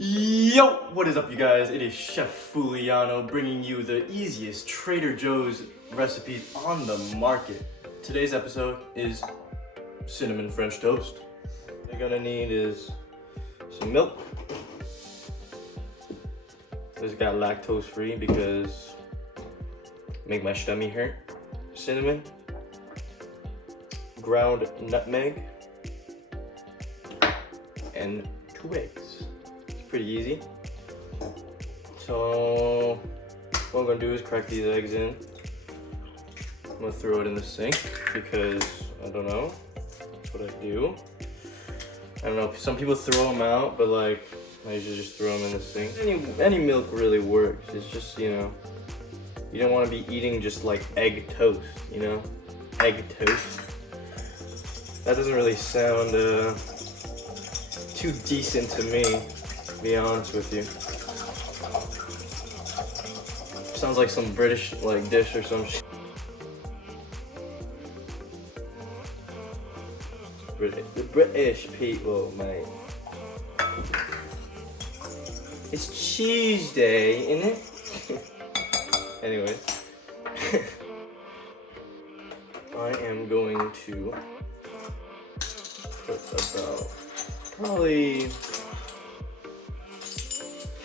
Yo, what is up you guys? It is Chef Fuliano bringing you the easiest Trader Joe's recipes on the market. Today's episode is cinnamon French toast. What you're gonna need is some milk. This got lactose free because make my stomach hurt. Cinnamon, ground nutmeg, and 2 eggs. Pretty easy. So what I'm gonna do is crack these eggs in. I'm gonna throw it in the sink because I don't know, that's what I do. I don't know, some people throw them out, but like I usually just throw them in the sink. Any milk really works. It's just, you know, you don't want to be eating just like egg toast, you know, egg toast. That doesn't really sound too decent to me, to be honest with you. Sounds like some British like dish or some shit. The British people, mate. It's cheese day, isn't it? Anyways. I am going to put about probably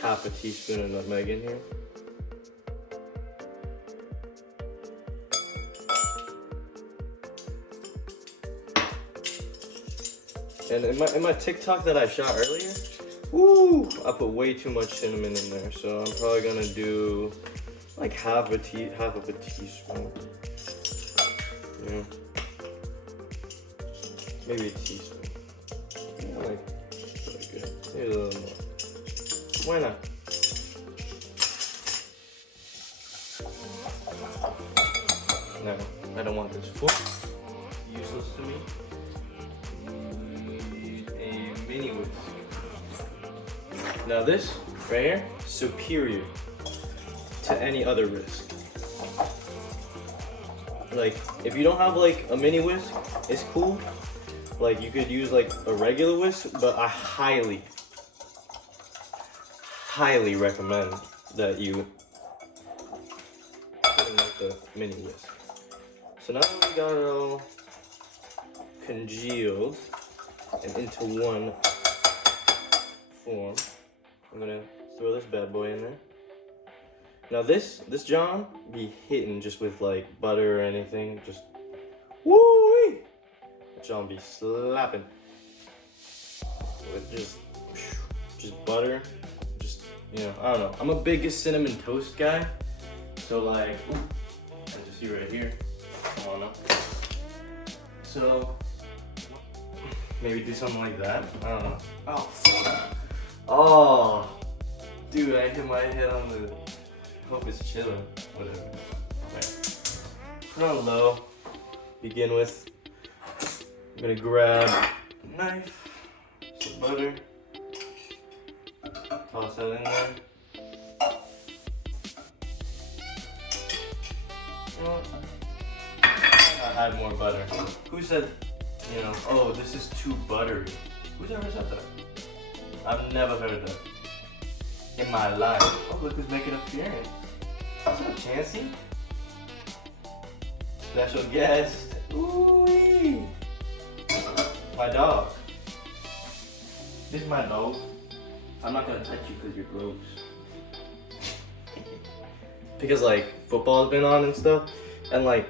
half a teaspoon of nutmeg in here. And in my TikTok that I shot earlier, woo, I put way too much cinnamon in there, so I'm probably gonna do like half of a teaspoon. Yeah. Maybe a teaspoon. Yeah, like good. Maybe a little more. Why not? No, I don't want this full. Useless to me. Need a mini whisk. Now this right here, superior to any other whisk. Like, if you don't have like a mini whisk, it's cool. Like, you could use like a regular whisk, but I highly recommend that you put in like the mini whisk. So now that we got it all congealed and into one form, I'm gonna throw this bad boy in there. Now this John be hitting just with like butter or anything, just woo-wee! John be slapping with just butter, just, you know, I don't know. I'm a big cinnamon toast guy, so like, as you see right here, I don't know. So maybe do something like that. I don't know. Oh, fuck. Oh, dude, I hit my head on the. Hope it's chilling. Whatever. Right. Put on low. Begin with. I'm gonna grab a knife, some butter, toss that in there. You know what? I'll add more butter. Who said, you know, oh, this is too buttery? Who's ever said that? I've never heard that in my life. Oh, look who's making an appearance. What's up, Chancey? Special guest. Ooh-wee. My dog. This is my dog. I'm not gonna touch you because you're gross. Because like football's been on and stuff, and like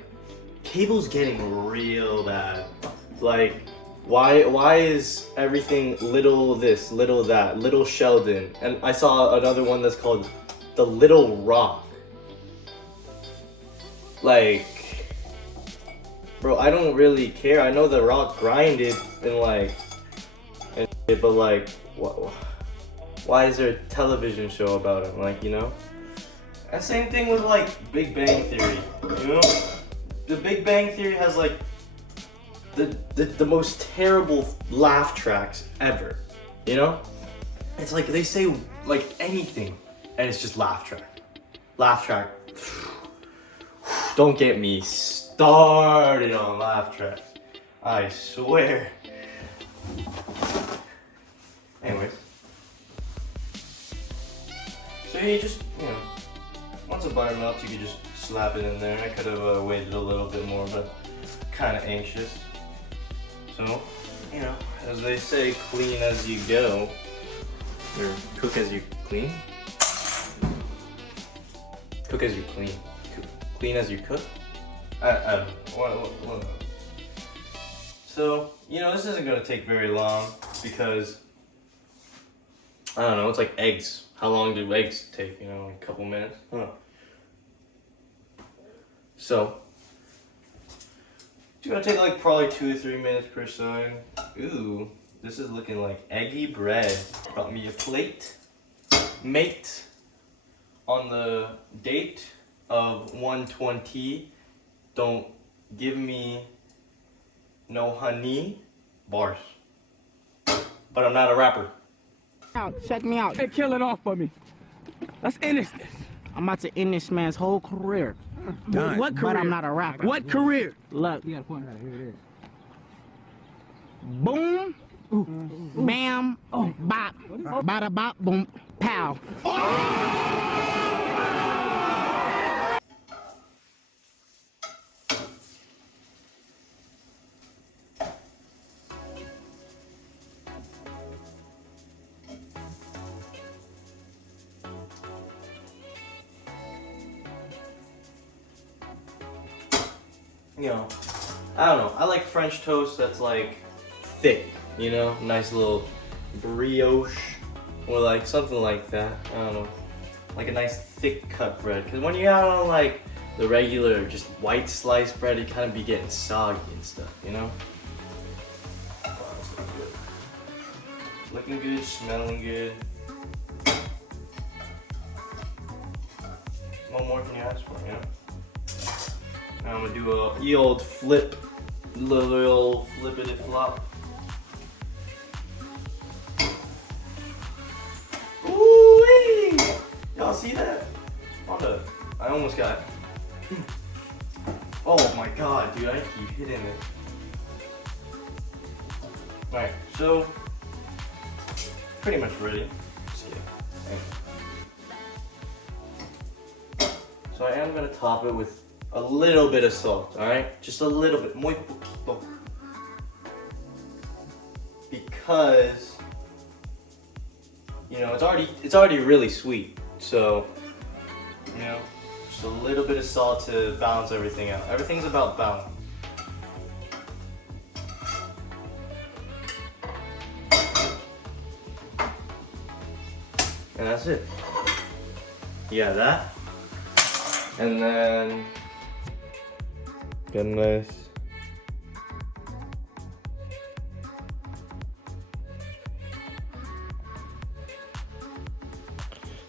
cable's getting real bad. Like, why is everything little this, little that, little Sheldon? And I saw another one that's called the Little Rock. Like, bro, I don't really care. I know the Rock grinded and like, but like, why is there a television show about him? Like, you know? And same thing with like Big Bang Theory. You know, the Big Bang Theory has like the most terrible laugh tracks ever. You know? It's like they say like anything and it's just laugh track. Laugh track. Don't get me started on laugh tracks. I swear. Anyways. So you just, once the butter melts, you can just slap it in there. I could have waited a little bit more, but kind of anxious. So, as they say, clean as you go, or cook as you clean. Cook as you clean. Clean as you cook. I don't know. What? So, this isn't gonna take very long because I don't know. It's like eggs. How long do eggs take? Like a couple minutes. So, it's gonna take like probably 2 to 3 minutes per side. Ooh, this is looking like eggy bread. Brought me a plate. Mate, on the date of 1/20, don't give me no honey bars. But I'm not a rapper. Check me out. Hey, kill it off for me. Let's end this. I'm about to end this man's whole career. Done. What career? But I'm not a rapper. What career? Look. You got a point right here. It is. Boom. Bam. Bop. Bada bop. Boom. Pow. I don't know. I like French toast that's like thick, nice little brioche or like something like that. I don't know. Like a nice thick cut bread. Because when you have on like the regular just white sliced bread, you kind of be getting soggy and stuff, Oh, that's looking good. Looking good, smelling good. What more can you ask for, Now I'm gonna do a ye old flip, little old flippity flop. Ooh-wee! Y'all see that? Hold up, I almost got it. Oh my god, dude, I keep hitting it. Alright, so pretty much ready. Just kidding. So I am gonna top it with a little bit of salt, alright? Just a little bit, muy poquito. Because, it's already really sweet. So, just a little bit of salt to balance everything out. Everything's about balance. And that's it. Yeah, that. And then get nice.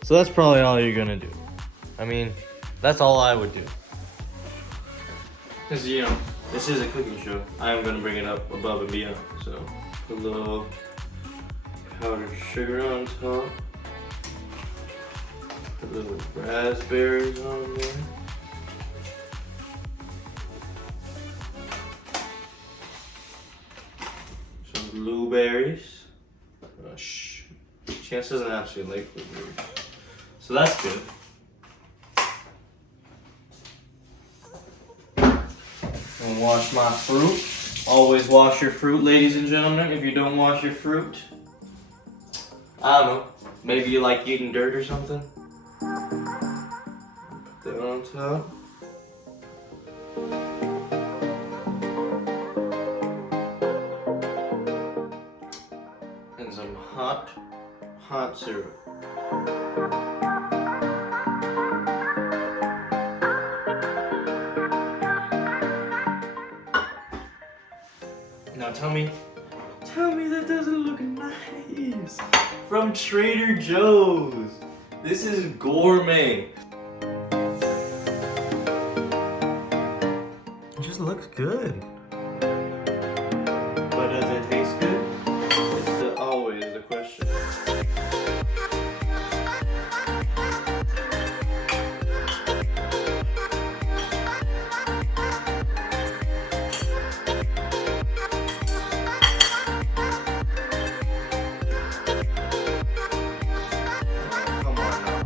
So that's probably all you're gonna do. I mean, that's all I would do. Because, this is a cooking show. I am gonna bring it up above and beyond. So, put a little powdered sugar on top. Put a little raspberries on there. Some blueberries. Chance doesn't actually like blueberries. So that's good. And wash my fruit. Always wash your fruit, ladies and gentlemen. If you don't wash your fruit, I don't know. Maybe you like eating dirt or something. Put that on top. And some hot syrup. Now tell me that doesn't look nice. From Trader Joe's. This is gourmet. It just looks good. But does it taste good? It's always the question. Come on now.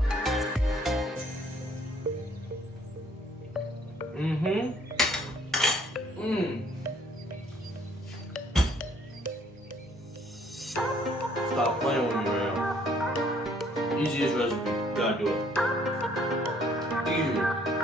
Stop playing with me, man. Easiest recipe. Gotta do it. Easy.